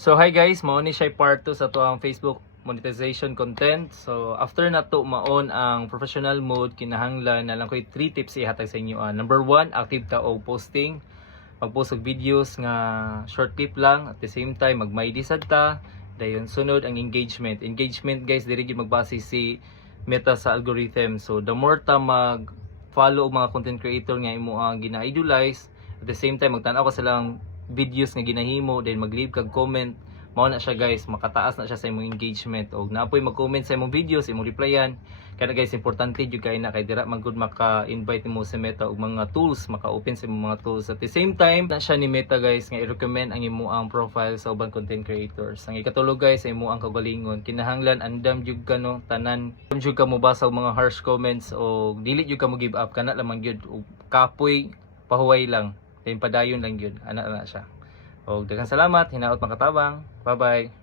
So hi guys, mao ni siya part 2 sa tuang Facebook monetization content. So after na to maon ang professional mode, kinahanglan na lang ko'y 3 tips ihatag sa inyo. Number 1, active ta og posting. Mag-post og videos nga short clip lang, at the same time magmaydi sad ta. Dayon sunod ang engagement. Engagement guys, diri gyud magbase si Meta sa algorithm. So the more ta mag-follow og mga content creator nga imo ang gina-idolize, at the same time magtan-aw ka silang videos nga ginahimo, then mag-leave kag comment, mao na siya guys, makataas na siya sa imong engagement. Og naapoy mag-comment sa imong videos, imong replyan, kaya guys importante jud kay na kay dira man gud maka-invite nimo sa Meta og mga tools, maka-open sa imong mga tools. At the same time na siya ni Meta guys nga i-recommend ang imo ang profile sa ubang content creators. Ang ikatulog guys sa imo ang kagalingon, kinahanglan andam jud ka no tanan, andam jud ka mo basa og mga harsh comments o dili jud ka mo give up, kana lamang jud og kapoy pahuway lang. Then padayon lang yun, ana siya. O daghang salamat, hinaot makatabang. Bye bye.